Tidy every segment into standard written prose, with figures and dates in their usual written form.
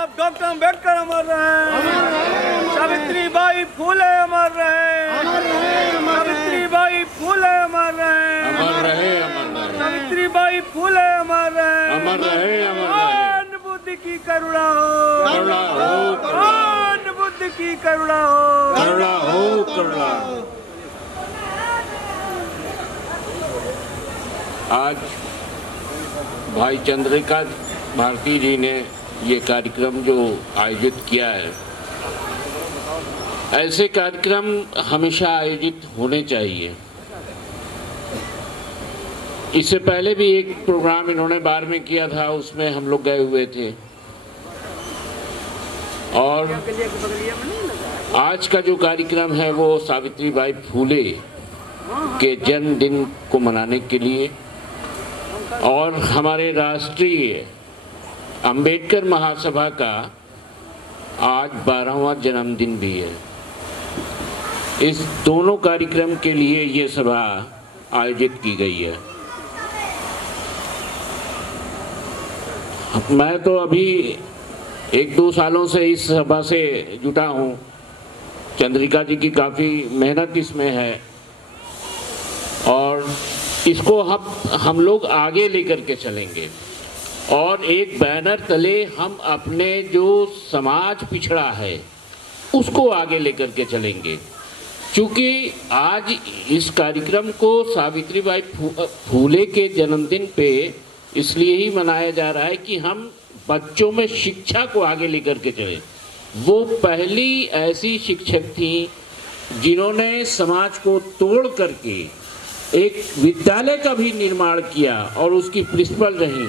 साहब डॉक्टर अम्बेडकर अमर रहे, सावित्रीबाई फूले अमर रहे, सावित्रीबाई फूले अमर रहे, सावित्रीबाई फूले अमर रहे। बुद्ध की करुणा हो, बुद्ध की करुणा हो। आज भाई चंद्रिका भारती जी ने ये कार्यक्रम जो आयोजित किया है, ऐसे कार्यक्रम हमेशा आयोजित होने चाहिए। इससे पहले भी एक प्रोग्राम इन्होंने बार में किया था, उसमें हम लोग गए हुए थे। और आज का जो कार्यक्रम है वो सावित्रीबाई फूले के जन्मदिन को मनाने के लिए और हमारे राष्ट्रीय अंबेडकर महासभा का आज 12वां जन्मदिन भी है। इस दोनों कार्यक्रम के लिए ये सभा आयोजित की गई है। मैं तो अभी 1-2 सालों से इस सभा से जुटा हूँ। चंद्रिका जी की काफ़ी मेहनत इसमें है और इसको हम लोग आगे लेकर के चलेंगे और एक बैनर तले हम अपने जो समाज पिछड़ा है उसको आगे लेकर के चलेंगे। क्योंकि आज इस कार्यक्रम को सावित्रीबाई फूले के जन्मदिन पे इसलिए ही मनाया जा रहा है कि हम बच्चों में शिक्षा को आगे लेकर के चलें। वो पहली ऐसी शिक्षक थी जिन्होंने समाज को तोड़ करके एक विद्यालय का भी निर्माण किया और उसकी प्रिंसिपल रही,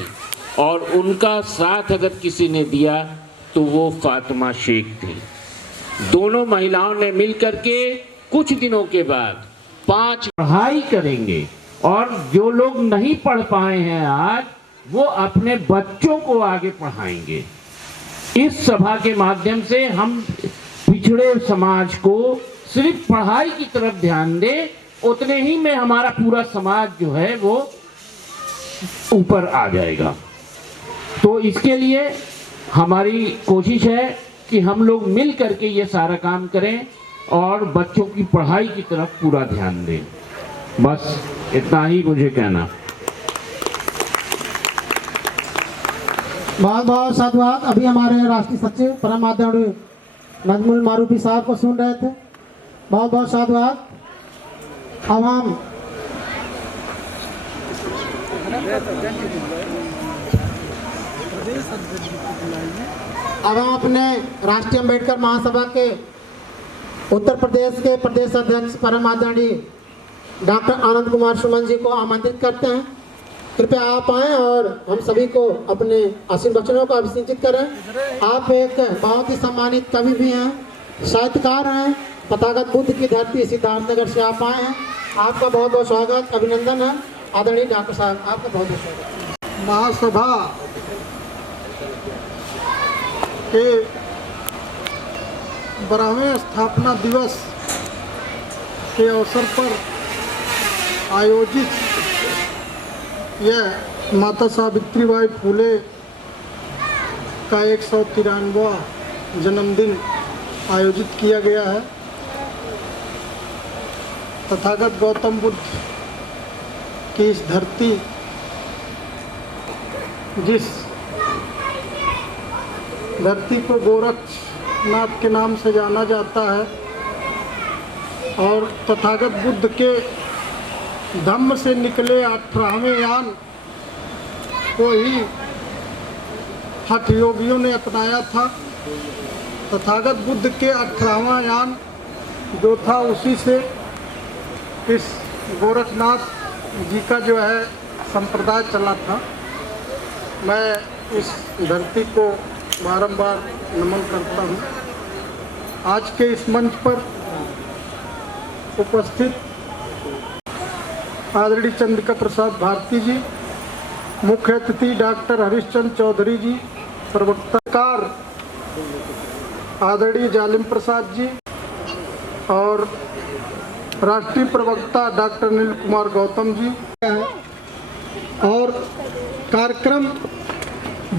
और उनका साथ अगर किसी ने दिया तो वो फातिमा शेख थी। दोनों महिलाओं ने मिलकर के कुछ दिनों के बाद 5 पढ़ाई करेंगे और जो लोग नहीं पढ़ पाए हैं आज वो अपने बच्चों को आगे पढ़ाएंगे। इस सभा के माध्यम से हम पिछड़े समाज को सिर्फ पढ़ाई की तरफ ध्यान दें, उतने ही में हमारा पूरा समाज जो है वो ऊपर आ जाएगा। तो इसके लिए हमारी कोशिश है कि हम लोग मिल करके ये सारा काम करें और बच्चों की पढ़ाई की तरफ पूरा ध्यान दें। बस इतना ही मुझे कहना। बहुत बहुत साधुवाद। अभी हमारे राष्ट्रीय सचिव परम आदरणीय नजमुल मारूफी साहब को सुन रहे थे। बहुत बहुत साधुवाद। अब हम अपने राष्ट्रीय अम्बेडकर महासभा के उत्तर प्रदेश के प्रदेश अध्यक्ष परम आदरणीय डॉक्टर आनंद कुमार सुमन जी को आमंत्रित करते हैं। कृपया आप आएँ और हम सभी को अपने आशीर्वचनों को अभिषेचित करें। आप एक बहुत ही सम्मानित कवि भी हैं, साहित्यकार हैं। तथागत बुद्ध की धरती सिद्धार्थनगर से आप आए हैं। आपका बहुत बहुत स्वागत, अभिनंदन है। आदरणीय डॉक्टर साहब, आपका बहुत बहुत स्वागत। महासभा के 12वें स्थापना दिवस के अवसर पर आयोजित यह माता सावित्रीबाई फूले का 193वां जन्मदिन आयोजित किया गया है। तथागत गौतम बुद्ध की इस धरती, जिस धरती को गोरखनाथ के नाम से जाना जाता है और तथागत बुद्ध के धम्म से निकले 18वें यान को ही हठ योगियों ने अपनाया था। तथागत बुद्ध के 18वां यान जो था उसी से इस गोरखनाथ जी का जो है संप्रदाय चला था। मैं इस धरती को बारंबार नमन करता हूँ। आज के इस मंच पर उपस्थित आदरणीय चंद्रिका प्रसाद भारती जी, मुख्य अतिथि डॉक्टर हरिश्चंद्र चौधरी जी, प्रवक्ताकार आदरणीय जालिम प्रसाद जी और राष्ट्रीय प्रवक्ता डॉक्टर नील कुमार गौतम जी और कार्यक्रम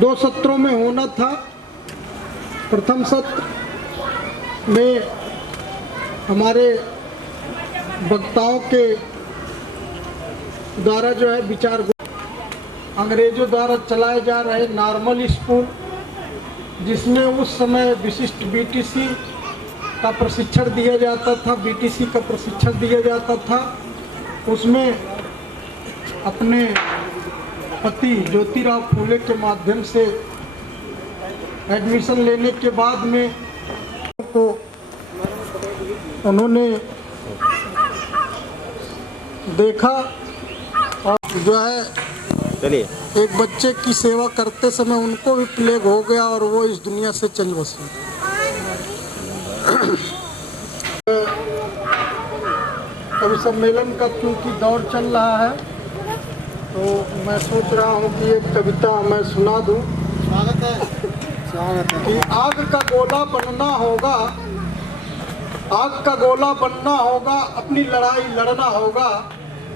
2 सत्रों में होना था प्रथम सत्र में हमारे वक्ताओं के द्वारा जो है विचार अंग्रेजों द्वारा चलाए जा रहे नॉर्मल स्कूल, जिसमें उस समय विशिष्ट बीटीसी का प्रशिक्षण दिया जाता था, बीटीसी का प्रशिक्षण दिया जाता था, उसमें अपने पति ज्योतिराव फूले के माध्यम से एडमिशन लेने के बाद में को उन्होंने देखा और जो है चलिए एक बच्चे की सेवा करते समय उनको भी प्लेग हो गया और वो इस दुनिया से चल बसे। कवि सम्मेलन का क्योंकि दौर चल रहा है तो मैं सोच रहा हूँ कि एक कविता मैं सुना दूँ। स्वागत है कि आग का गोला बनना होगा, आग का गोला बनना होगा, अपनी लड़ाई लड़ना होगा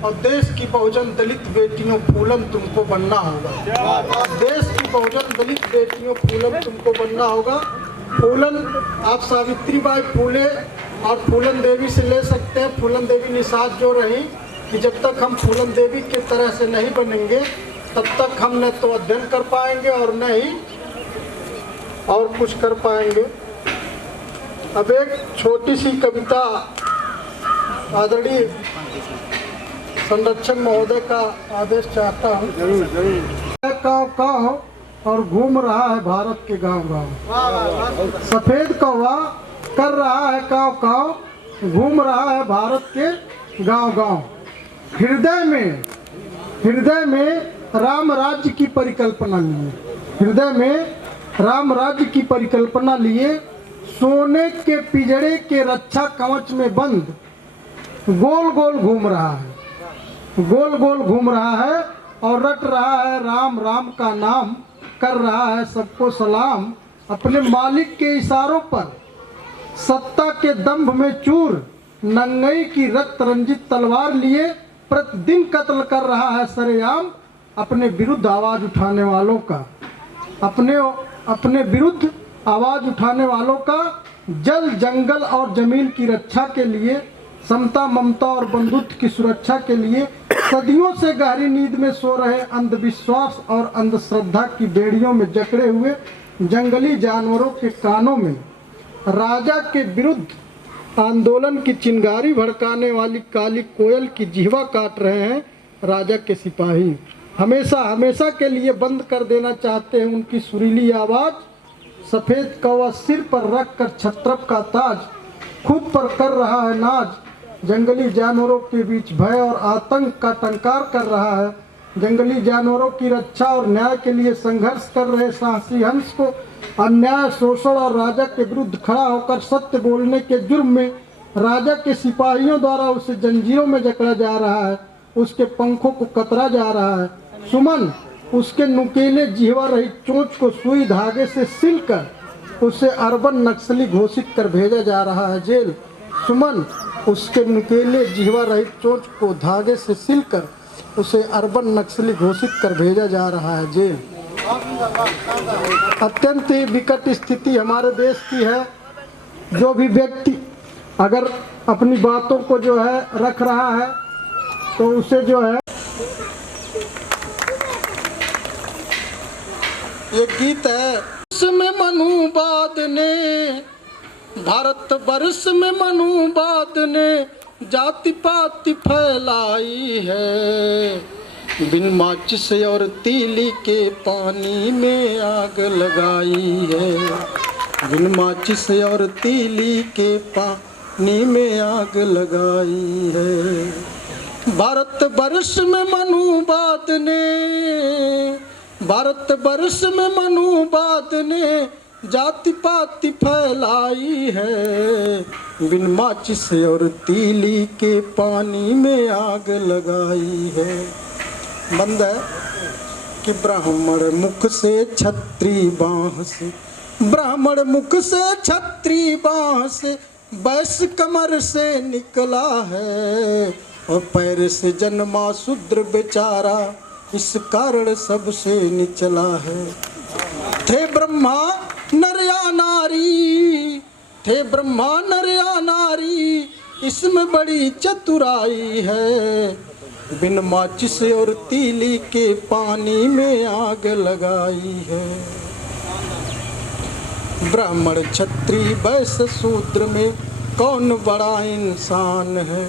और देश की बहुजन दलित बेटियों फूलन तुमको बनना होगा। देश की बहुजन दलित बेटियों फूलन तुमको बनना होगा। फूलन आप सावित्री बाई फूले और फूलन देवी से ले सकते हैं। फूलन देवी निषाद जो रही कि जब तक हम फूलन देवी की तरह से नहीं बनेंगे तब तक हम न तो अध्ययन कर पाएंगे और न ही और कुछ कर पाएंगे। अब एक छोटी सी कविता आदरणीय संरक्षक महोदय का आदेश चाहता हूँ। काव और घूम रहा है भारत के गांव गांव, सफेद कौवा कर रहा है काव काव, घूम रहा है भारत के गांव गांव। हृदय में राम राज्य की परिकल्पना लिए, हृदय में राम राज्य की परिकल्पना लिए, सोने के पिंजड़े के रक्षा कवच में बंद गोल गोल घूम रहा है, गोल गोल घूम रहा है और रट रहा है राम राम का नाम, कर रहा है सबको सलाम। अपने मालिक के इशारों पर सत्ता के दंभ में चूर, नंगई की रक्त रंजित तलवार लिए प्रतिदिन कत्ल कर रहा है सरेआम। अपने विरुद्ध आवाज उठाने वालों का, अपने विरुद्ध आवाज उठाने वालों का, जल जंगल और जमीन की रक्षा के लिए, समता ममता और बंधुत्व की सुरक्षा के लिए सदियों से गहरी नींद में सो रहे अंधविश्वास और अंधश्रद्धा की बेड़ियों में जकड़े हुए जंगली जानवरों के कानों में राजा के विरुद्ध आंदोलन की चिंगारी भड़काने वाली काली कोयल की जिह्वा काट रहे हैं राजा के सिपाही। हमेशा हमेशा के लिए बंद कर देना चाहते हैं उनकी सुरीली आवाज़। सफ़ेद कौवा सिर पर रख कर छत्रप का ताज खुद पर कर रहा है नाज। जंगली जानवरों के बीच भय और आतंक का टंकार कर रहा है। जंगली जानवरों की रक्षा और न्याय के लिए संघर्ष कर रहे साहसी हंस को अन्याय शोषण और राजा के विरुद्ध खड़ा होकर सत्य बोलने के जुर्म में राजा के सिपाहियों द्वारा उसे जंजीरों में जकड़ा जा रहा है, उसके पंखों को कतरा जा रहा है। सुमन उसके नुकीले जिह्वा रही चोंच को सुई धागे से सिलकर उसे अर्बन नक्सली घोषित कर भेजा जा रहा है जेल। सुमन उसके नुकीले जिह्वा रही चोंच को धागे से सिलकर उसे अर्बन नक्सली घोषित कर भेजा जा रहा है जेल। अत्यंत ही विकट स्थिति हमारे देश की है। जो भी व्यक्ति अगर अपनी बातों को जो है रख रहा है तो उसे जो है, ये गीत है उसमें मनुवाद ने, भारत वर्ष में मनुवाद ने जाति पाति फैलाई है। बिन माचिस और तीली के पानी में आग लगाई है। बिन माचिस और तीली के पानी में आग लगाई है। भारत वर्ष में मनुवाद ने, भारत वर्ष में मनुवाद ने जाति पाति फैलाई है। बिन माचिस और तीली के पानी में आग लगाई है। बंद है कि ब्राह्मण मुख से छत्री बाँह से, ब्राह्मण मुख से छत्री बाँह से, वैश्य कमर से निकला है और पैर से जन्मा शूद्र बेचारा इस कारण सबसे निचला है। थे ब्रह्मा नर या या नारी, थे ब्रह्मा नर या नारी, इसमें बड़ी चतुराई है। बिन माचिस और तीली के पानी में आग लगाई है। ब्राह्मण क्षत्रिय वैश्य शूद्र में कौन बड़ा इंसान है।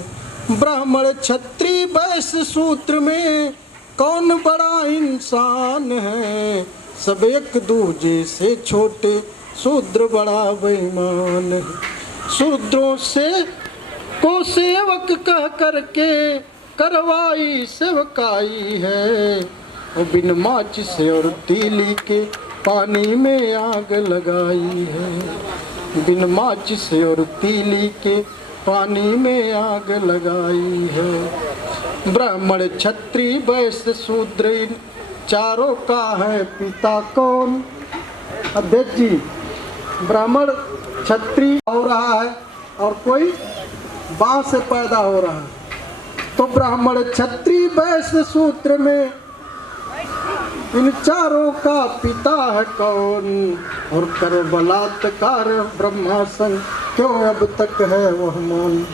ब्राह्मण क्षत्रिय वैश्य शूद्र में कौन बड़ा इंसान है। सब एक दूजे से छोटे, शूद्र बड़ा बेईमान है। शूद्रों से को सेवक कह करके करवाई सेवकाई है। और बिन माचिस और तीली के पानी में आग लगाई है। बिन माचिस और तीली के पानी में आग लगाई है। ब्राह्मण क्षत्रिय वैश्य शूद्र इन चारों का है पिता कौन। अध्यक्ष जी, ब्राह्मण क्षत्रिय हो रहा है और कोई बांस से पैदा हो रहा है, तो ब्राह्मण क्षत्रिय वैश्य शूद्र में इन चारों का पिता है कौन। और कर बलात्कार ब्रह्मा संग क्यों अब तक है वह मौन।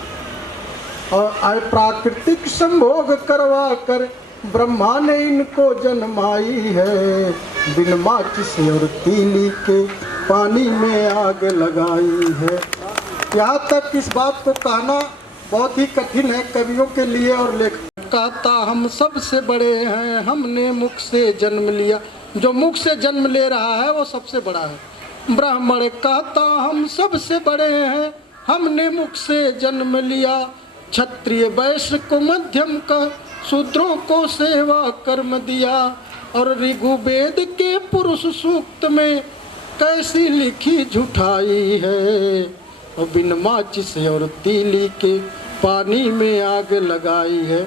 और अप्राकृतिक संभोग करवा कर ब्रह्मा ने इनको जन्माई है। बिन माचिस और तीली के पानी में आग लगाई है। यहाँ तक इस बात को कहना बहुत ही कठिन है कवियों के लिए और लेखक। कहता हम सबसे बड़े हैं, हमने मुख से जन्म लिया। जो मुख से जन्म ले रहा है वो सबसे बड़ा है। ब्राह्मण कहता हम सबसे बड़े हैं, हमने मुख से जन्म लिया। क्षत्रिय वैश्य को मध्यम का, शूद्रों को सेवा कर्म दिया। और ऋग्वेद के पुरुष सूक्त में कैसी लिखी झूठाई है। और बिन माचिस और तीली के पानी में आग लगाई है।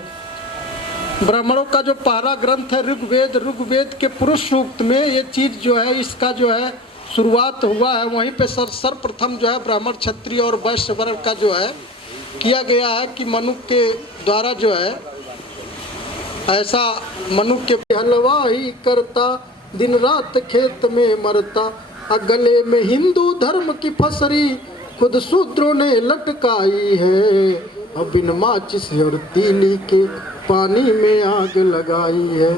ब्राह्मणों का जो पहला ग्रंथ है ऋग्वेद के पुरुष सूक्त में ये चीज़ जो है, इसका जो है शुरुआत हुआ है। वहीं पे सर्वप्रथम जो है ब्राह्मण क्षत्रिय और वैश्य वर्ग का जो है किया गया है कि मनुष्य के द्वारा जो है ऐसा मनुष्य के हलवाही करता, दिन रात खेत में मरता। गले में हिंदू धर्म की फसरी, खुद शूद्रों ने लटकाई है। और बिन माचिस और तीली के पानी में आग लगाई है।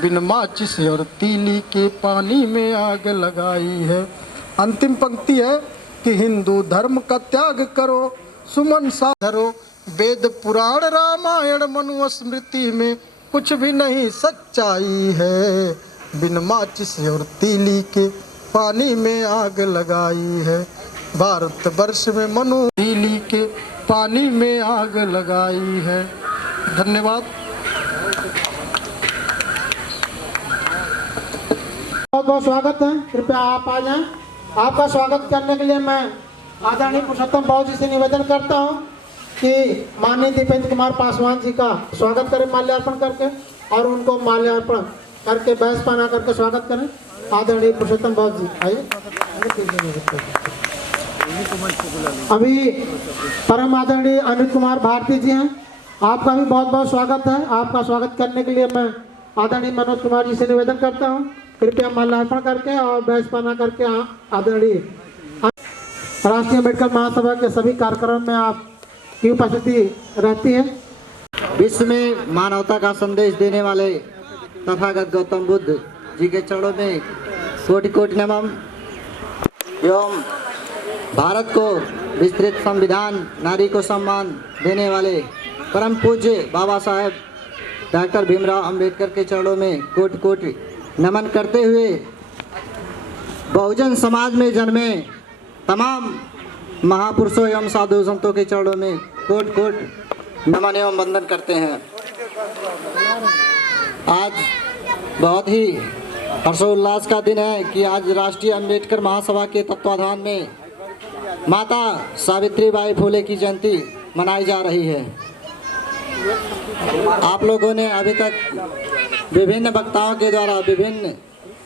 बिन माचिस और तीली के पानी में आग लगाई है। अंतिम पंक्ति है कि हिंदू धर्म का त्याग करो, सुमन सा धरो। वेद पुराण रामायण मनुस्मृति में कुछ भी नहीं सच्चाई है। बिन माचिस और तीली के पानी में आग लगाई है। भारत वर्ष में मनु तीली के पानी में आग लगाई है। धन्यवाद। बहुत बहुत स्वागत है, कृपया आप आ जाएं। आपका स्वागत करने के लिए मैं आदरणीय पुरुषोत्तम भाव जी से निवेदन करता हूं कि माननीय दीपेंद्र कुमार पासवान जी का स्वागत करें माल्यार्पण करके, और उनको माल्यार्पण करके बहस पाना करके स्वागत करें। आदरणीय पुरुषोत्तम भाव जी आइए। अभी परम आदरणीय अमित कुमार भारती जी हैं, आपका भी बहुत बहुत स्वागत है। आपका स्वागत करने के लिए मैं आदरणीय मनोज कुमार जी से निवेदन करता हूं, कृपया माल्यार्पण करके और बहस पाना करके आदरणीय राष्ट्रीय अम्बेडकर महासभा के सभी कार्यक्रम में आपकी उपस्थिति रहती है। विश्व में मानवता का संदेश देने वाले तथागत गौतम बुद्ध जी के चरणों में कोटि कोटि नमन एवं भारत को विस्तृत संविधान, नारी को सम्मान देने वाले परम पूज्य बाबा साहेब डॉक्टर भीमराव अंबेडकर के चरणों में कोटि कोटि नमन करते हुए बहुजन समाज में जन्मे तमाम महापुरुषों एवं साधु संतों के चरणों में कोटि कोटि नमन एवं वंदन करते हैं। आज बहुत ही हर्षोल्लास का दिन है कि आज राष्ट्रीय अम्बेडकर महासभा के तत्वाधान में माता सावित्रीबाई फुले की जयंती मनाई जा रही है। आप लोगों ने अभी तक विभिन्न वक्ताओं के द्वारा विभिन्न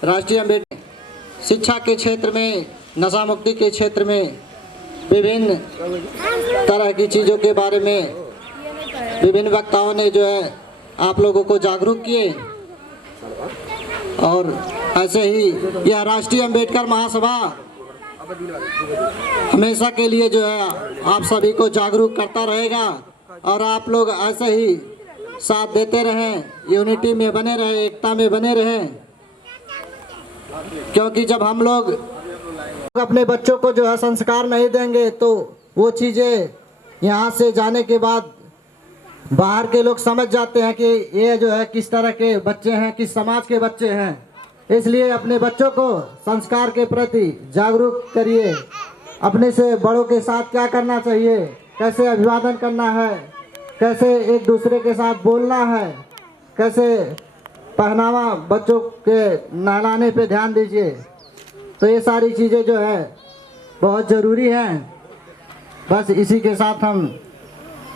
राष्ट्रीय अम्बेडकर शिक्षा के क्षेत्र में, नशा मुक्ति के क्षेत्र में, विभिन्न तरह की चीज़ों के बारे में विभिन्न वक्ताओं ने जो है आप लोगों को जागरूक किए और ऐसे ही यह राष्ट्रीय अंबेडकर महासभा हमेशा के लिए जो है आप सभी को जागरूक करता रहेगा और आप लोग ऐसे ही साथ देते रहें, यूनिटी में बने रहें, एकता में बने रहें। क्योंकि जब हम लोग अपने बच्चों को जो है संस्कार नहीं देंगे तो वो चीज़ें यहाँ से जाने के बाद बाहर के लोग समझ जाते हैं कि ये जो है किस तरह के बच्चे हैं, किस समाज के बच्चे हैं। इसलिए अपने बच्चों को संस्कार के प्रति जागरूक करिए। अपने से बड़ों के साथ क्या करना चाहिए, कैसे अभिवादन करना है, कैसे एक दूसरे के साथ बोलना है, कैसे पहनावा, बच्चों के नहलाने पे ध्यान दीजिए। तो ये सारी चीज़ें जो है बहुत ज़रूरी हैं। बस इसी के साथ हम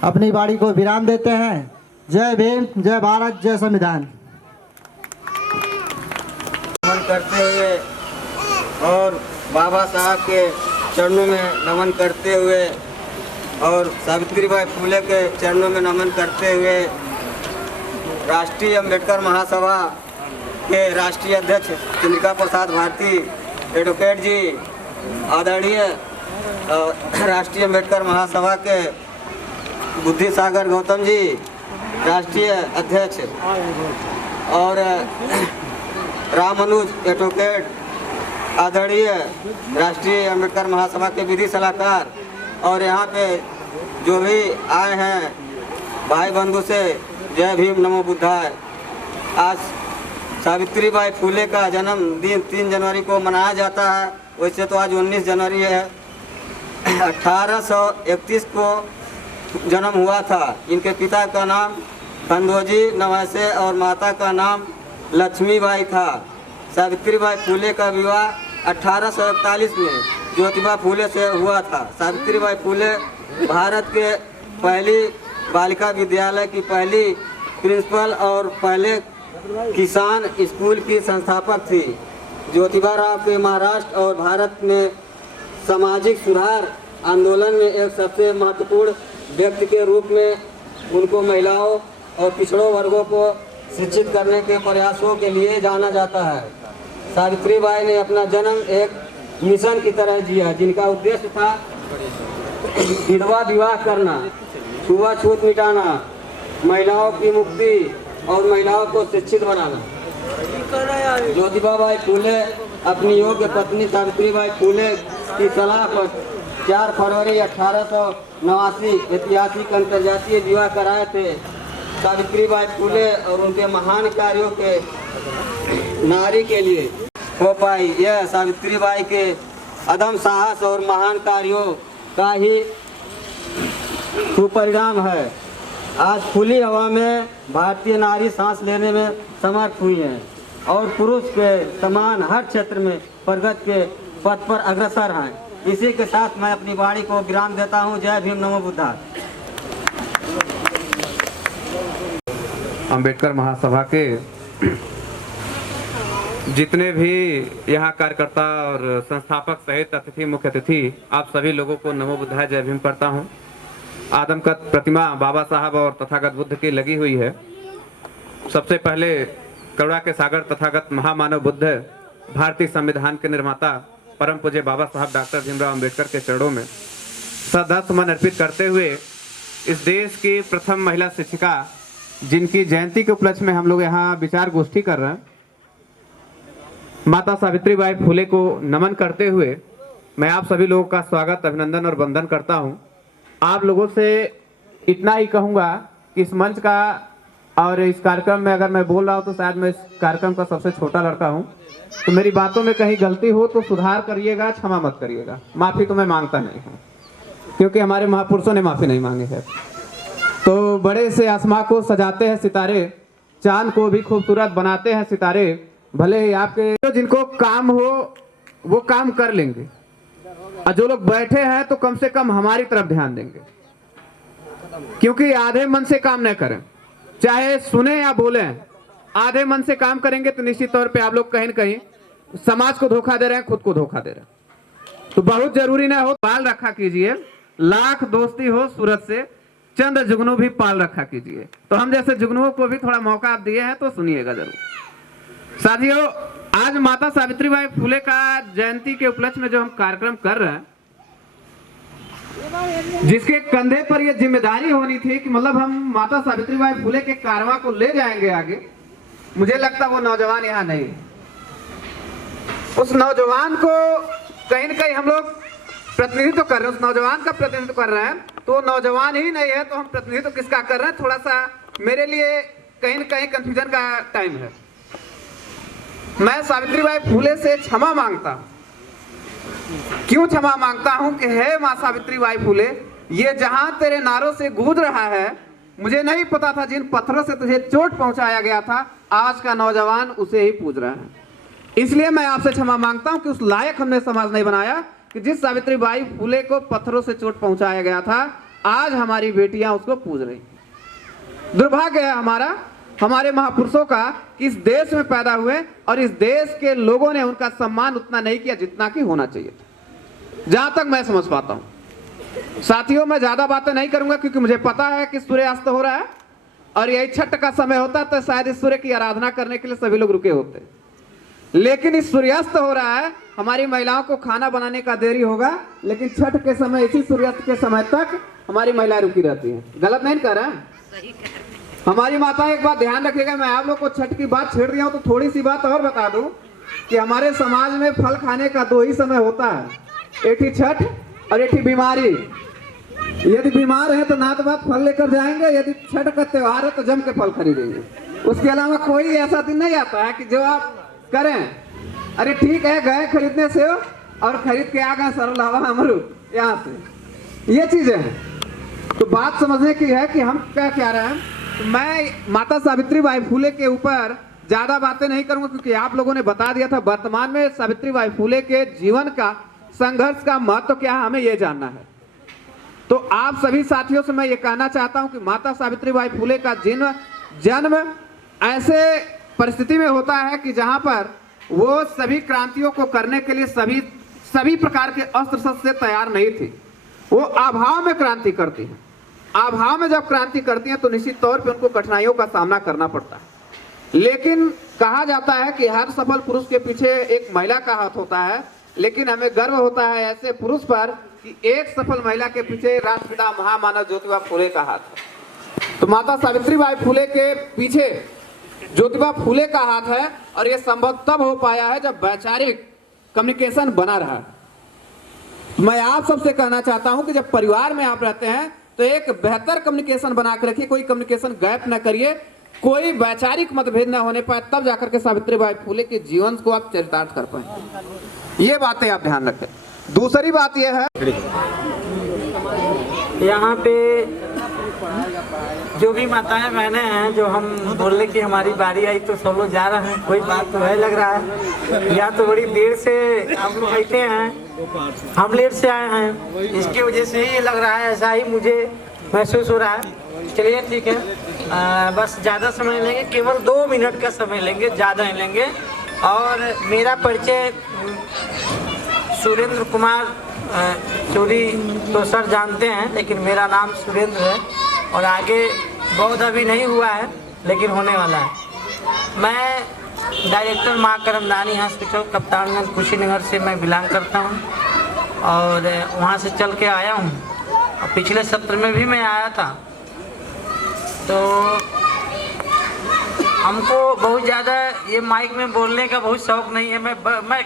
अपनी वाणी को विराम देते हैं। जय भीम, जय भारत, जय संविधान। नमन करते हुए और बाबा साहब के चरणों में नमन करते हुए और सावित्रीबाई फुले के चरणों में नमन करते हुए राष्ट्रीय अंबेडकर महासभा के राष्ट्रीय अध्यक्ष चंद्रिका प्रसाद भारती एडवोकेट जी, आदरणीय राष्ट्रीय अंबेडकर महासभा के बुद्धि सागर गौतम जी राष्ट्रीय अध्यक्ष और राम अनुज एडवोकेट आदरणीय राष्ट्रीय अंबेडकर महासभा के विधि सलाहकार और यहाँ पे जो भी आए हैं भाई बंधु से जय भीम नमो बुद्धाय। आज सावित्रीबाई फुले का जन्मदिन 3 जनवरी को मनाया जाता है। वैसे तो आज 19 जनवरी है। 1831 को जन्म हुआ था। इनके पिता का नाम कंदोजी नवासे और माता का नाम लक्ष्मीबाई था। सावित्रीबाई फुले का विवाह 1841 में ज्योतिबा फुले से हुआ था। सावित्रीबाई फुले भारत के पहली बालिका विद्यालय की पहली प्रिंसिपल और पहले किसान स्कूल की संस्थापक थी। ज्योतिबा राव के महाराष्ट्र और भारत में सामाजिक सुधार आंदोलन में एक सबसे महत्वपूर्ण व्यक्ति के रूप में उनको महिलाओं और पिछड़ों वर्गों को शिक्षित करने के प्रयासों के लिए जाना जाता है। सावित्रीबाई ने अपना जन्म एक मिशन की तरह जिया, जिनका उद्देश्य था विधवा विवाह करना, छुआछूत मिटाना, महिलाओं की मुक्ति और महिलाओं को शिक्षित बनाना। ज्योतिबा फुले अपनी योग्य पत्नी सावित्रीबाई फुले की सलाह पर 4 फरवरी 1889 ऐतिहासिक अंतर्राष्ट्रीय विवाह कराए थे। सावित्रीबाई फुले और उनके महान कार्यों के नारी के लिए हो पाई, यह सावित्रीबाई के अदम साहस और महान कार्यों का ही सुपरिणाम है। आज खुली हवा में भारतीय नारी सांस लेने में समर्थ हुई हैं और पुरुष के समान हर क्षेत्र में प्रगति के पथ पर अग्रसर हैं। इसी के साथ मैं अपनी वाणी को विराम देता हूँ। जय भीम नमो बुद्धाय। अंबेडकर महासभा के जितने भी यहाँ कार्यकर्ता और संस्थापक सहित अतिथि मुख्य अतिथि, आप सभी लोगों को नमो बुद्धाय जय भीम करता हूँ। आदमकद प्रतिमा बाबा साहब और तथागत बुद्ध की लगी हुई है। सबसे पहले करुणा के सागर तथागत महामानव बुद्ध भारतीय संविधान के निर्माता परम पूज्य बाबा साहब डॉक्टर भीमराव अंबेडकर के चरणों में श्रद्धा सुमन अर्पित करते हुए इस देश की प्रथम महिला शिक्षिका, जिनकी जयंती के उपलक्ष्य में हम लोग यहाँ विचार गोष्ठी कर रहे हैं, माता सावित्रीबाई फुले को नमन करते हुए मैं आप सभी लोगों का स्वागत, अभिनंदन और वंदन करता हूं। आप लोगों से इतना ही कहूंगा कि इस मंच का और इस कार्यक्रम में अगर मैं बोल रहा हूं तो शायद मैं इस कार्यक्रम का सबसे छोटा लड़का हूं, तो मेरी बातों में कहीं गलती हो तो सुधार करिएगा, क्षमा मत करिएगा। माफ़ी तो मैं मांगता नहीं हूँ, क्योंकि हमारे महापुरुषों ने माफ़ी नहीं मांगी है। तो बड़े से आसमां को सजाते हैं सितारे, चांद को भी खूबसूरत बनाते हैं सितारे। भले ही आपके तो जिनको काम हो वो काम कर लेंगे, और जो लोग बैठे हैं तो कम से कम हमारी तरफ ध्यान देंगे, क्योंकि आधे मन से काम न करें, चाहे सुने या बोले। आधे मन से काम करेंगे तो निश्चित तौर पे आप लोग कहीं न कहीं समाज को धोखा दे रहे हैं, खुद को धोखा दे रहे हैं। तो बहुत जरूरी ना हो, पाल रखा कीजिए। लाख दोस्ती हो सूरत से, चंद जुगनू भी पाल रखा कीजिए। तो हम जैसे जुगनुओं को भी थोड़ा मौका आप दिए हैं तो सुनिएगा जरूर। साथियों, आज माता सावित्रीबाई फुले का जयंती के उपलक्ष्य में जो हम कार्यक्रम कर रहे हैं, जिसके कंधे पर यह जिम्मेदारी होनी थी कि मतलब हम माता सावित्रीबाई फुले के कारवां को ले जाएंगे आगे, मुझे लगता वो नौजवान यहाँ नहीं। उस नौजवान को कहीं न कहीं हम लोग प्रतिनिधित्व कर रहे हैं, उस नौजवान का प्रतिनिधित्व कर रहे हैं, तो नौजवान ही नहीं है तो हम प्रतिनिधित्व किसका कर रहे हैं, थोड़ा सा मेरे लिए कहीं न कहीं कंफ्यूजन का टाइम है। मैं सावित्रीबाई फुले से क्षमा मांगता हूं। क्यों क्षमा मांगता हूं कि हे मां सावित्रीबाई फुले, ये जहां तेरे नारों से गूंज रहा है, मुझे नहीं पता था जिन पत्थरों से तुझे चोट पहुंचाया गया था, आज का नौजवान उसे ही पूज रहा है। इसलिए मैं आपसे क्षमा मांगता हूं कि उस लायक हमने समाज नहीं बनाया कि जिस सावित्रीबाई फुले को पत्थरों से चोट पहुंचाया गया था, आज हमारी बेटियां उसको पूज रही। दुर्भाग्य है हमारे महापुरुषों का कि इस देश में पैदा हुए और इस देश के लोगों ने उनका सम्मान उतना नहीं किया जितना कि होना चाहिए था, जहां तक मैं समझ पाता हूं। साथियों, मैं ज्यादा बातें नहीं करूंगा क्योंकि मुझे पता है कि सूर्यास्त हो रहा है और यही छठ का समय होता तो शायद इस सूर्य की आराधना करने के लिए सभी लोग रुके होते, लेकिन इस सूर्यास्त हो रहा है, हमारी महिलाओं को खाना बनाने का देरी होगा, लेकिन छठ के समय इसी सूर्यास्त के समय तक हमारी महिलाएं रुकी रहती हैं। गलत नहीं कर रहे हैं हमारी माता। एक बात ध्यान रखिएगा, मैं आप लोग को छठ की बात छेड़ दिया हूं तो थोड़ी सी बात और बता दूं कि हमारे समाज में फल खाने का 2 ही समय होता है, एक ही छठ और एक ही बीमारी। यदि बीमार है तो ना तो बात फल लेकर जाएंगे, यदि छठ का त्योहार है तो जम के फल खरीदेंगे। उसके अलावा कोई ऐसा दिन नहीं आता है कि जो आप करें, अरे ठीक है गए खरीदने से और खरीद के आ गए सरल हवा अमरूद यहाँ से, ये चीजें हैं। तो बात समझने की है कि हम क्या रहे हैं। मैं माता सावित्रीबाई फुले के ऊपर ज्यादा बातें नहीं करूंगा क्योंकि आप लोगों ने बता दिया था। वर्तमान में सावित्रीबाई फुले के जीवन का संघर्ष का महत्व क्या है, हमें यह जानना है। तो आप सभी साथियों से मैं ये कहना चाहता हूं कि माता सावित्रीबाई फुले का जन्म ऐसे परिस्थिति में होता है कि जहां पर वो सभी क्रांतियों को करने के लिए सभी प्रकार के अस्त्र शस्त्र से तैयार नहीं थी। वो अभाव में क्रांति करती है। अभाव में जब क्रांति करती हैं तो निश्चित तौर पे उनको कठिनाइयों का सामना करना पड़ता है। लेकिन कहा जाता है कि हर सफल पुरुष के पीछे एक महिला का हाथ होता है, लेकिन हमें गर्व होता है ऐसे पुरुष पर कि एक सफल महिला के पीछे राष्ट्रपिता महामानव ज्योतिबा फुले का हाथ है। तो माता सावित्रीबाई फुले के पीछे ज्योतिबा फुले का हाथ है और यह संभव तब हो पाया है जब वैचारिक कम्युनिकेशन बना रहा। मैं आप सबसे कहना चाहता हूं कि जब परिवार में आप रहते हैं तो एक बेहतर कम्युनिकेशन बना के रखिए, कोई कम्युनिकेशन गैप न करिए, कोई वैचारिक मतभेद न होने पाए, तब जाकर के सावित्रीबाई फुले के जीवन को आप चरितार्थ कर पाए। ये बातें आप ध्यान रखें। दूसरी बात यह है, यहाँ पे जो भी माताएं बहनें हैं, जो हम बोलने की हमारी बारी आई तो सब लोग जा रहे हैं, कोई बात तो है लग रहा है, या तो बड़ी देर से आप लोग बैठे हैं, हम लेट से आए हैं, इसकी वजह से ही लग रहा है, ऐसा ही मुझे महसूस हो रहा है। चलिए ठीक है, बस ज़्यादा समय लेंगे, केवल 2 मिनट का समय लेंगे, ज़्यादा नहीं लेंगे। और मेरा परिचय सुरेंद्र कुमार चोरी तो सर जानते हैं, लेकिन मेरा नाम सुरेंद्र है और आगे बहुत अभी नहीं हुआ है लेकिन होने वाला है। मैं डायरेक्टर माँ करमदानी हॉस्पिटल कप्तानगंज कुशीनगर से मैं बिलोंग करता हूँ और वहाँ से चल के आया हूँ। और पिछले सत्र में भी मैं आया था। तो हमको बहुत ज़्यादा ये माइक में बोलने का बहुत शौक़ नहीं है। मैं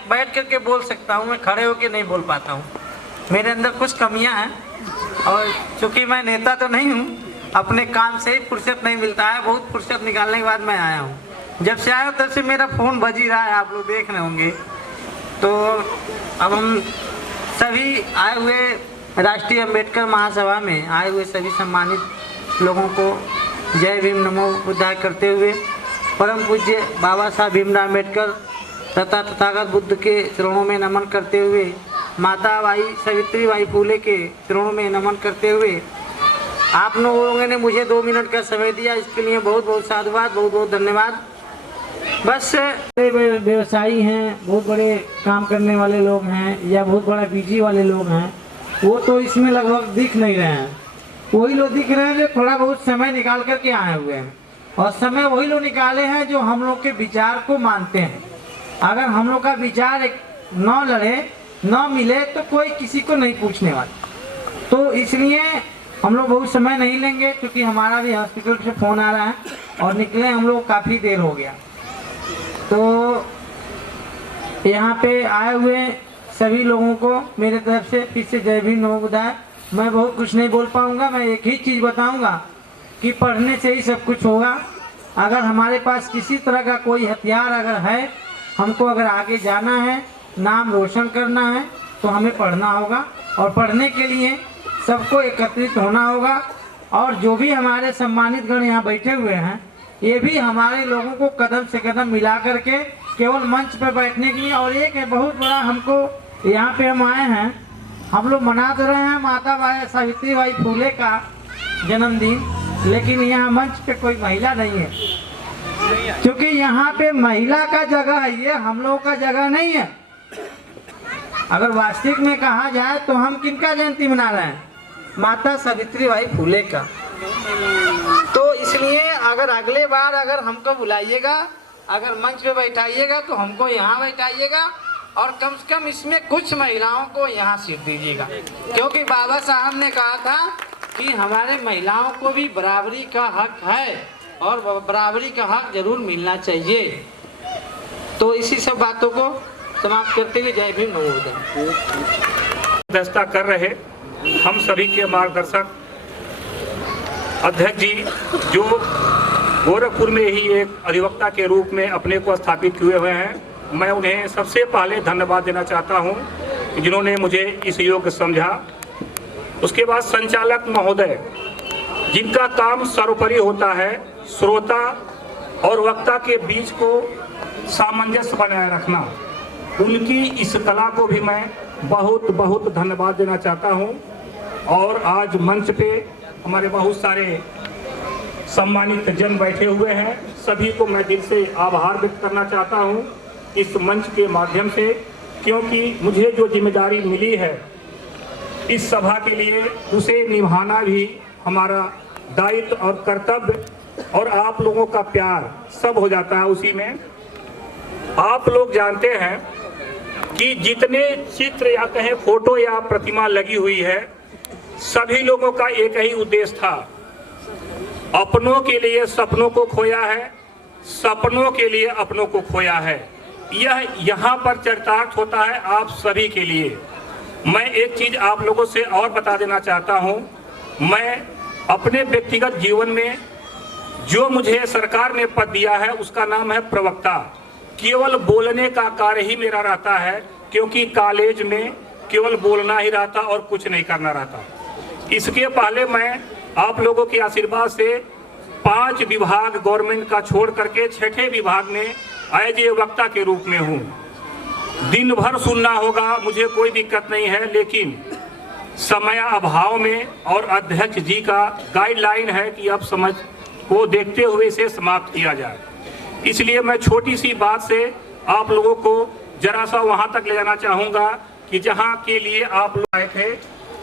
बैठ करके बोल सकता हूँ, मैं खड़े होकर नहीं बोल पाता हूँ। मेरे अंदर कुछ कमियाँ हैं और चूँकि मैं नेता तो नहीं हूँ, अपने काम से ही फुर्सत नहीं मिलता है। बहुत फुर्सत निकालने के बाद मैं आया हूँ। जब से आया तब से मेरा फ़ोन बज ही रहा है, आप लोग देख रहे होंगे। तो अब हम सभी आए हुए राष्ट्रीय अम्बेडकर महासभा में आए हुए सभी सम्मानित लोगों को जय भीम नमो बुद्धाय करते हुए परम पूज्य बाबा साहब भीमराव अम्बेडकर तथा तथागत बुद्ध के चरणों में नमन करते हुए, माता बाई सावित्रीबाई फुले के चरणों में नमन करते हुए आप लोगों ने मुझे 2 मिनट का समय दिया, इसके लिए बहुत बहुत साधुवाद, बहुत बहुत धन्यवाद। बस व्यवसायी हैं, बहुत बड़े काम करने वाले लोग हैं या बहुत बड़ा बिजी वाले लोग हैं, वो तो इसमें लगभग दिख नहीं रहे हैं। वही लोग दिख रहे हैं जो थोड़ा बहुत समय निकाल करके आए हुए हैं, और समय वही लोग निकाले हैं जो हम लोग के विचार को मानते हैं। अगर हम लोग का विचार न लड़े न मिले तो कोई किसी को नहीं पूछने वाला। तो इसलिए हम लोग बहुत समय नहीं लेंगे, क्योंकि हमारा भी हॉस्पिटल से फ़ोन आ रहा है और निकले हम लोग काफ़ी देर हो गया। तो यहाँ पे आए हुए सभी लोगों को मेरे तरफ से फिर से जय भीम नमो बुद्धाय। मैं बहुत कुछ नहीं बोल पाऊँगा, मैं एक ही चीज़ बताऊँगा कि पढ़ने से ही सब कुछ होगा। अगर हमारे पास किसी तरह का कोई हथियार अगर है, हमको अगर आगे जाना है, नाम रोशन करना है, तो हमें पढ़ना होगा और पढ़ने के लिए सबको एकत्रित होना होगा। और जो भी हमारे सम्मानित गण यहाँ बैठे हुए हैं, ये भी हमारे लोगों को कदम से कदम मिला करके केवल मंच पर बैठने के लिए, और एक बहुत बड़ा हमको यहाँ पे हम आए हैं, हम लोग मना तो रहे हैं माता सावित्री बाई फूले का जन्मदिन, लेकिन यहाँ मंच पे कोई महिला नहीं है, क्योंकि यहाँ पे महिला का जगह है, ये हम लोगों का जगह नहीं है। अगर वास्तविक में कहा जाए तो हम किनका जयंती मना रहे हैं? माता सावित्री बाई फूले का। तो इसलिए अगर अगले बार अगर हमको बुलाइएगा, अगर मंच पे बैठाइएगा तो हमको यहाँ बैठाइएगा, और कम से कम इसमें कुछ महिलाओं को यहाँ सीट दीजिएगा, क्योंकि बाबा साहब ने कहा था कि हमारे महिलाओं को भी बराबरी का हक है और बराबरी का हक जरूर मिलना चाहिए। तो इसी सब बातों को समाप्त करते हुए जय भीम नमो बुद्धाय। अध्यक्षता कर रहे हम सभी के मार्गदर्शक अध्यक्ष जी, जो गोरखपुर में ही एक अधिवक्ता के रूप में अपने को स्थापित किए हुए हैं, मैं उन्हें सबसे पहले धन्यवाद देना चाहता हूं, जिन्होंने मुझे इस योग्य समझा। उसके बाद संचालक महोदय, जिनका काम सर्वोपरि होता है श्रोता और वक्ता के बीच को सामंजस्य बनाए रखना, उनकी इस कला को भी मैं बहुत बहुत धन्यवाद देना चाहता हूं। और आज मंच पे हमारे बहुत सारे सम्मानित जन बैठे हुए हैं, सभी को मैं दिल से आभार व्यक्त करना चाहता हूं इस मंच के माध्यम से, क्योंकि मुझे जो जिम्मेदारी मिली है इस सभा के लिए, उसे निभाना भी हमारा दायित्व और कर्तव्य, और आप लोगों का प्यार सब हो जाता है उसी में। आप लोग जानते हैं कि जितने चित्र या कहें फोटो या प्रतिमा लगी हुई है, सभी लोगों का एक ही उद्देश्य था, अपनों के लिए सपनों को खोया है, सपनों के लिए अपनों को खोया है। यह यहाँ पर चरितार्थ होता है आप सभी के लिए। मैं एक चीज आप लोगों से और बता देना चाहता हूँ, मैं अपने व्यक्तिगत जीवन में जो मुझे सरकार ने पद दिया है उसका नाम है प्रवक्ता। केवल बोलने का कार्य ही मेरा रहता है, क्योंकि कॉलेज में केवल बोलना ही रहता और कुछ नहीं करना रहता। इसके पहले मैं आप लोगों के आशीर्वाद से 5 विभाग गवर्नमेंट का छोड़ करके 6ठे विभाग में एज ए वक्ता के रूप में हूँ। दिन भर सुनना होगा, मुझे कोई दिक्कत नहीं है, लेकिन समय अभाव में और अध्यक्ष जी का गाइडलाइन है कि अब समझ को देखते हुए इसे समाप्त किया जाए। इसलिए मैं छोटी सी बात से आप लोगों को जरा सा वहां तक ले जाना चाहूँगा कि जहाँ के लिए आप लोग आए थे,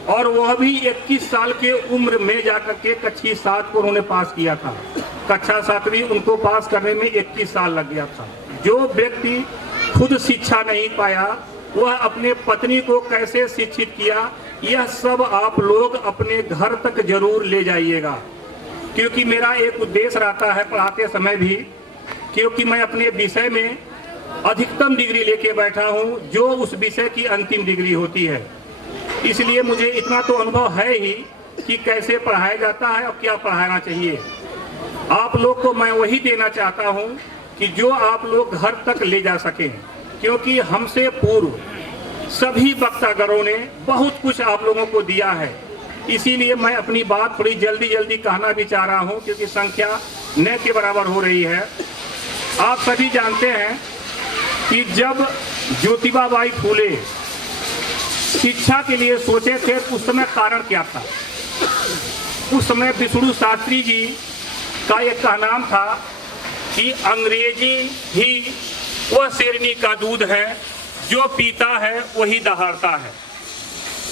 और वह भी 21 साल के उम्र में जाकर के कक्षा 7 को उन्होंने पास किया था। कक्षा 7वीं उनको पास करने में 21 साल लग गया था। जो व्यक्ति खुद शिक्षा नहीं पाया, वह अपने पत्नी को कैसे शिक्षित किया, यह सब आप लोग अपने घर तक जरूर ले जाइएगा, क्योंकि मेरा एक उद्देश्य रहता है पढ़ाते समय भी, क्योंकि मैं अपने विषय में अधिकतम डिग्री लेके बैठा हूँ, जो उस विषय की अंतिम डिग्री होती है। इसलिए मुझे इतना तो अनुभव है ही कि कैसे पढ़ाया जाता है और क्या पढ़ाना चाहिए। आप लोग को मैं वही देना चाहता हूँ कि जो आप लोग घर तक ले जा सकें, क्योंकि हमसे पूर्व सभी वक्तागणों ने बहुत कुछ आप लोगों को दिया है। इसीलिए मैं अपनी बात थोड़ी जल्दी जल्दी कहना भी चाह रहा हूँ, क्योंकि संख्या न के बराबर हो रही है। आप सभी जानते हैं कि जब ज्योतिबा बाई फूले शिक्षा के लिए सोचे थे, उस समय कारण क्या था? उस समय विष्णु शास्त्री जी का एक कहनाम था कि अंग्रेजी ही वह शेरनी का दूध है, जो पीता है वही दहाड़ता है।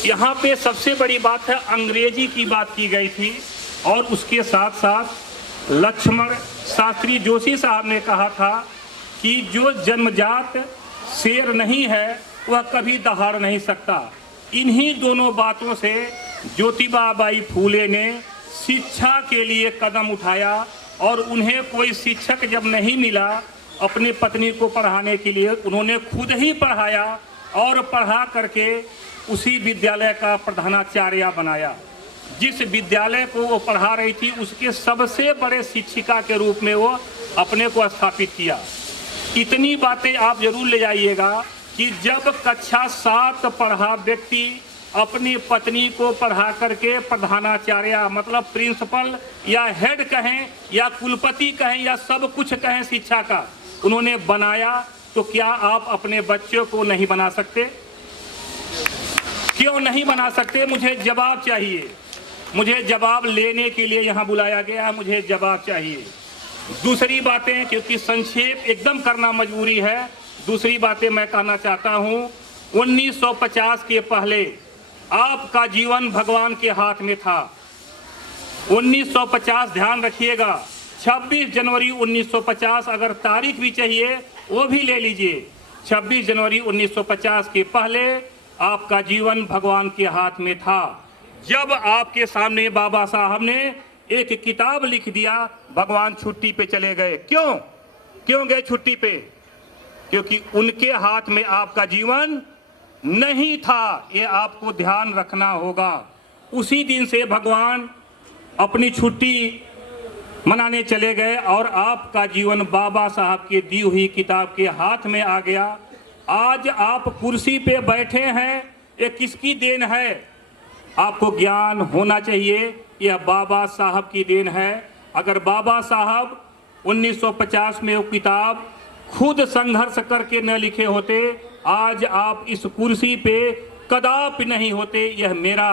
यहाँ पे सबसे बड़ी बात है, अंग्रेजी की बात की गई थी, और उसके साथ साथ लक्ष्मण शास्त्री जोशी साहब ने कहा था कि जो जन्मजात शेर नहीं है वह कभी दहाड़ नहीं सकता। इन्हीं दोनों बातों से ज्योतिबा बाई फूले ने शिक्षा के लिए कदम उठाया और उन्हें कोई शिक्षक जब नहीं मिला अपनी पत्नी को पढ़ाने के लिए, उन्होंने खुद ही पढ़ाया और पढ़ा करके उसी विद्यालय का प्रधानाचार्य बनाया। जिस विद्यालय को वो पढ़ा रही थी उसके सबसे बड़े शिक्षिका के रूप में वो अपने को स्थापित किया। इतनी बातें आप जरूर ले जाइएगा कि जब कक्षा 7 पढ़ा व्यक्ति अपनी पत्नी को पढ़ा करके प्रधानाचार्य मतलब प्रिंसिपल या हेड कहें या कुलपति कहें या सब कुछ कहें शिक्षा का उन्होंने बनाया, तो क्या आप अपने बच्चों को नहीं बना सकते? क्यों नहीं बना सकते? मुझे जवाब चाहिए। मुझे जवाब लेने के लिए यहाँ बुलाया गया है, मुझे जवाब चाहिए। दूसरी बातें, क्योंकि संक्षेप एकदम करना मजबूरी है, दूसरी बातें मैं कहना चाहता हूँ। 1950 के पहले आपका जीवन भगवान के हाथ में था। 1950 ध्यान रखिएगा, 26 जनवरी 1950, अगर तारीख भी चाहिए वो भी ले लीजिए। 26 जनवरी 1950 के पहले आपका जीवन भगवान के हाथ में था। जब आपके सामने बाबा साहब ने एक किताब लिख दिया, भगवान छुट्टी पे चले गए। क्यों गए छुट्टी पे? क्योंकि उनके हाथ में आपका जीवन नहीं था, ये आपको ध्यान रखना होगा। उसी दिन से भगवान अपनी छुट्टी मनाने चले गए और आपका जीवन बाबा साहब की दी हुई किताब के हाथ में आ गया। आज आप कुर्सी पे बैठे हैं, ये किसकी देन है? आपको ज्ञान होना चाहिए, यह बाबा साहब की देन है। अगर बाबा साहब 1950 में वो किताब खुद संघर्ष करके न लिखे होते, आज आप इस कुर्सी पे कदापि नहीं होते। यह मेरा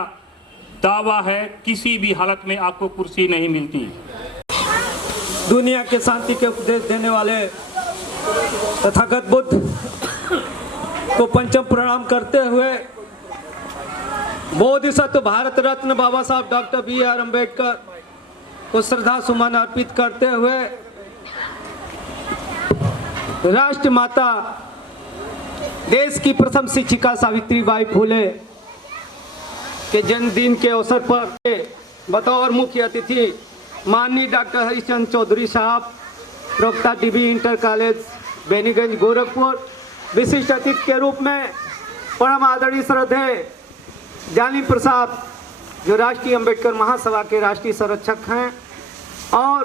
दावा है, किसी भी हालत में आपको कुर्सी नहीं मिलती। दुनिया के शांति के उपदेश देने वाले तथागत बुद्ध को पंचम प्रणाम करते हुए बोधिसत्व भारत रत्न बाबा साहब डॉक्टर B.R. अम्बेडकर को श्रद्धा सुमन अर्पित करते हुए राष्ट्र माता देश की प्रथम शिक्षिका सावित्रीबाई फूले के जन्मदिन के अवसर पर बतौर मुख्य अतिथि माननीय डॉक्टर हरिश्चंद्र चौधरी साहब, प्रवक्ता DB inter college Beniganj Gorakhpur, विशिष्ट अतिथि के रूप में परम आदरणीय श्रद्धेय जानी प्रसाद जो राष्ट्रीय अम्बेडकर महासभा के राष्ट्रीय संरक्षक हैं और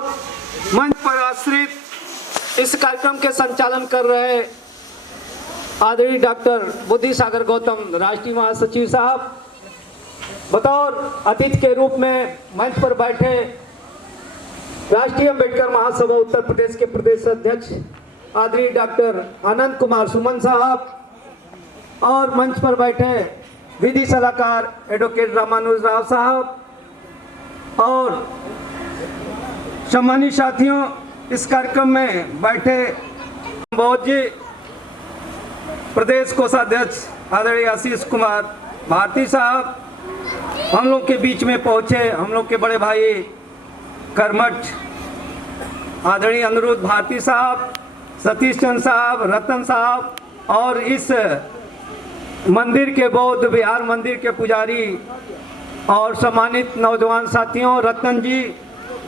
मंच पर आश्रित इस कार्यक्रम के संचालन कर रहे आदरणीय डॉक्टर बुद्धि सागर गौतम राष्ट्रीय महासचिव साहब, बतौर अतिथि के रूप में मंच पर बैठे राष्ट्रीय अम्बेडकर महासभा उत्तर प्रदेश के प्रदेश अध्यक्ष आदरणीय डॉक्टर आनंद कुमार सुमन साहब और मंच पर बैठे विधि सलाहकार एडवोकेट रामानुज राव साहब और सम्मानित साथियों, इस कार्यक्रम में बैठे बहुत जी प्रदेश कोषाध्यक्ष आदरणीय आशीष कुमार भारती साहब, हम लोग के बीच में पहुंचे हम लोग के बड़े भाई कर्मठ आदरणीय अनुरुद्ध भारती साहब, सतीश चंद्र साहब, रतन साहब और इस मंदिर के बौद्ध विहार मंदिर के पुजारी और सम्मानित नौजवान साथियों, रतन जी,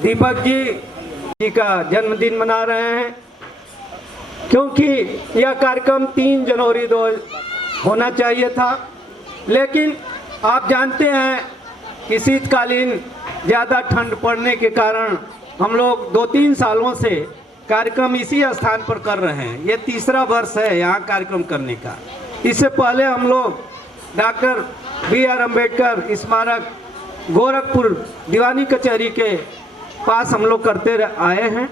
दीपक जी का जन्मदिन मना रहे हैं। क्योंकि यह कार्यक्रम 3 जनवरी 2 होना चाहिए था, लेकिन आप जानते हैं कि शीतकालीन ज़्यादा ठंड पड़ने के कारण हम लोग 2-3 सालों से कार्यक्रम इसी स्थान पर कर रहे हैं। ये तीसरा वर्ष है यहाँ कार्यक्रम करने का। इससे पहले हम लोग डॉक्टर B.R. अम्बेडकर स्मारक गोरखपुर दीवानी कचहरी के पास हम लोग करते आए हैं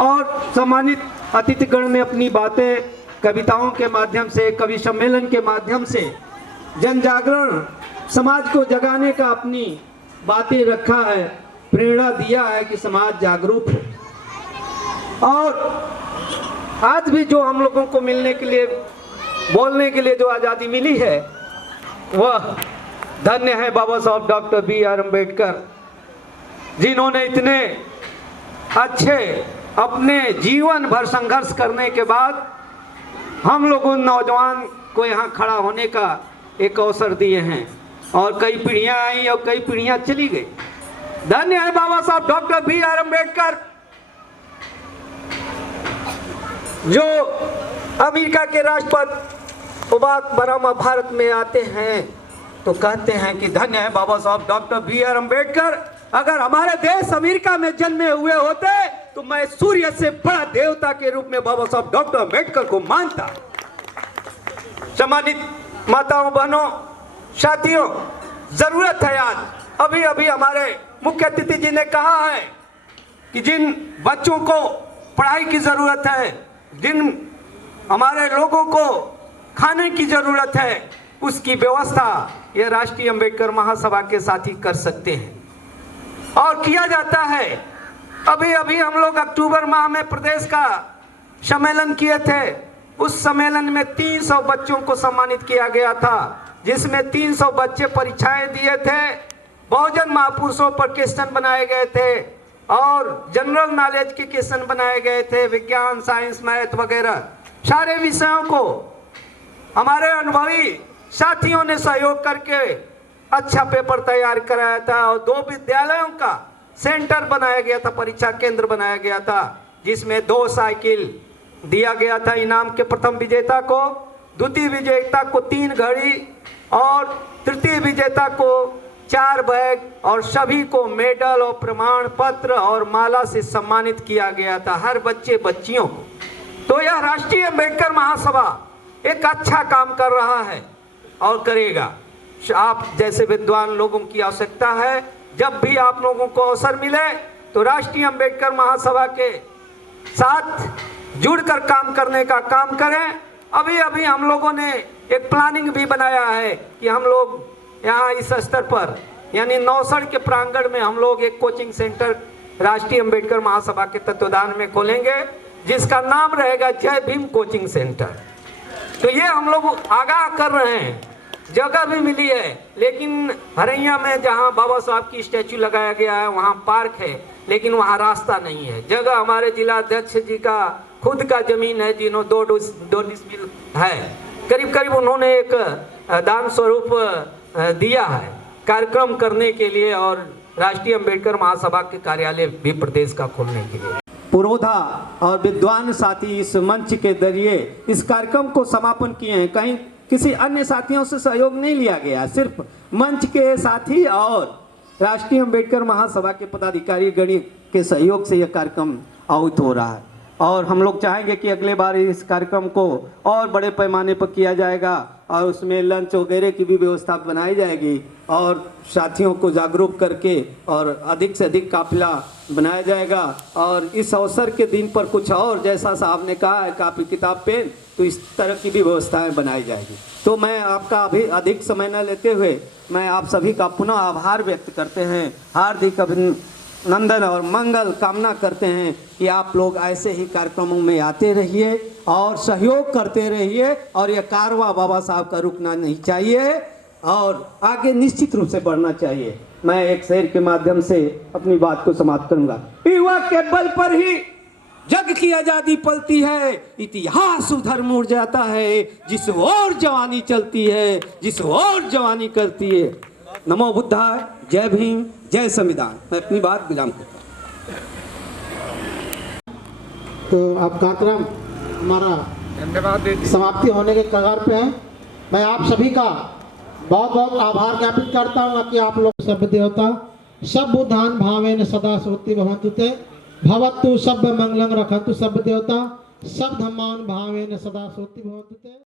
और सम्मानित अतिथिगण ने अपनी बातें कविताओं के माध्यम से, कवि सम्मेलन के माध्यम से जन जागरण, समाज को जगाने का अपनी बातें रखा है, प्रेरणा दिया है कि समाज जागरूक हो। और आज भी जो हम लोगों को मिलने के लिए, बोलने के लिए जो आज़ादी मिली है, वह धन्य है बाबा साहब डॉक्टर B.R. अम्बेडकर, जिन्होंने इतने अच्छे अपने जीवन भर संघर्ष करने के बाद हम लोग उन नौजवान को यहाँ खड़ा होने का एक अवसर दिए हैं और कई पीढ़ियाँ आई और कई पीढ़ियाँ चली गई। धन्य है बाबा साहब डॉक्टर BR अम्बेडकर, जो अमेरिका के राष्ट्रपति बाराक ओबामा भारत में आते हैं तो कहते हैं कि धन्य है बाबा साहब डॉक्टर BR अम्बेडकर, अगर हमारे देश अमेरिका में जन्मे हुए होते तो मैं सूर्य से बड़ा देवता के रूप में बाबा साहब डॉक्टर अम्बेडकर को मानता। सम्मानित माताओं, बहनों, साथियों, जरूरत है आज, अभी अभी हमारे मुख्य अतिथि जी ने कहा है कि जिन बच्चों को पढ़ाई की जरूरत है, जिन हमारे लोगों को खाने की जरूरत है, उसकी व्यवस्था ये राष्ट्रीय अम्बेडकर महासभा के साथी कर सकते हैं और किया जाता है। अभी अभी हम लोग अक्टूबर माह में प्रदेश का सम्मेलन किए थे। उस सम्मेलन में 300 बच्चों को सम्मानित किया गया था, जिसमें 300 बच्चे परीक्षाएं दिए थे, बहुजन महापुरुषों पर क्वेश्चन बनाए गए थे और जनरल नॉलेज के क्वेश्चन बनाए गए थे, विज्ञान, साइंस, मैथ वगैरह सारे विषयों को हमारे अनुभवी साथियों ने सहयोग करके अच्छा पेपर तैयार कराया था और 2 विद्यालयों का सेंटर बनाया गया था, परीक्षा केंद्र बनाया गया था, जिसमें 2 साइकिल दिया गया था इनाम के प्रथम विजेता को, द्वितीय विजेता को 3 घड़ी और तृतीय विजेता को 4 बैग और सभी को मेडल और प्रमाण पत्र और माला से सम्मानित किया गया था, हर बच्चे बच्चियों को। तो यह राष्ट्रीय अम्बेडकर महासभा एक अच्छा काम कर रहा है और करेगा। आप जैसे विद्वान लोगों की आवश्यकता है, जब भी आप लोगों को अवसर मिले तो राष्ट्रीय अम्बेडकर महासभा के साथ जुड़कर काम करने का काम करें। अभी अभी हम लोगों ने एक प्लानिंग भी बनाया है कि हम लोग यहाँ इस स्तर पर यानी नौसड़ के प्रांगण में हम लोग एक कोचिंग सेंटर राष्ट्रीय अम्बेडकर महासभा के तत्वाधान में खोलेंगे, जिसका नाम रहेगा जय भीम कोचिंग सेंटर। तो ये हम लोग आगाह कर रहे हैं, जगह भी मिली है, लेकिन हरैया में जहाँ बाबा साहब की स्टैचू लगाया गया है वहाँ पार्क है, लेकिन वहाँ रास्ता नहीं है। जगह हमारे जिला अध्यक्ष जी का खुद का जमीन है, जिन्होंने 2 डिसमिल है, करीब करीब उन्होंने एक दान स्वरूप दिया है कार्यक्रम करने के लिए और राष्ट्रीय अम्बेडकर महासभा के कार्यालय भी प्रदेश का खोलने के लिए। पुरोधा और विद्वान साथी इस मंच के जरिए इस कार्यक्रम को समापन किए हैं। कहीं किसी अन्य साथियों से सहयोग नहीं लिया गया, सिर्फ मंच के साथी और राष्ट्रीय अम्बेडकर महासभा के पदाधिकारी गण के सहयोग से यह कार्यक्रम आहुत हो रहा है और हम लोग चाहेंगे कि अगले बार इस कार्यक्रम को और बड़े पैमाने पर किया जाएगा और उसमें लंच वगैरह की भी व्यवस्था बनाई जाएगी और साथियों को जागरूक करके और अधिक से अधिक काफिला बनाया जाएगा। और इस अवसर के दिन पर कुछ और जैसा साहब ने कहा है कापी किताब पेन, तो इस तरह की भी व्यवस्थाएं बनाई जाएगी। तो मैं आपका अभी अधिक समय न लेते हुए मैं आप सभी का पुनः आभार व्यक्त करते हैं, हार्दिक अभिनंदन और मंगल कामना करते हैं कि आप लोग ऐसे ही कार्यक्रमों में आते रहिए और सहयोग करते रहिए और यह कारवां बाबा साहब का रुकना नहीं चाहिए और आगे निश्चित रूप से बढ़ना चाहिए। मैं एक शेर के माध्यम से अपनी बात को समाप्त करूंगा। युवा के बल पर ही जग की आजादी पलती है, इतिहास उधर मुड़ जाता है, जिस ओर जवानी चलती है, जिस ओर जवानी करती है। नमो बुद्धाय, जय भीम, जय संविधान। मैं अपनी बात विराम करता हूं। तो अब कार्यक्रम हमारा समाप्ति होने के कगार पे है। मैं आप सभी का बहुत बहुत आभार ज्ञापित करता हूँ कि आप लोग सब देवता सब बुद्धान भावेन सदा सोति भवन्तु ते भवतु सब मंगलं रखन्तु सब देवता सब धम्मान भावेन सदा सोति भवन्तु ते।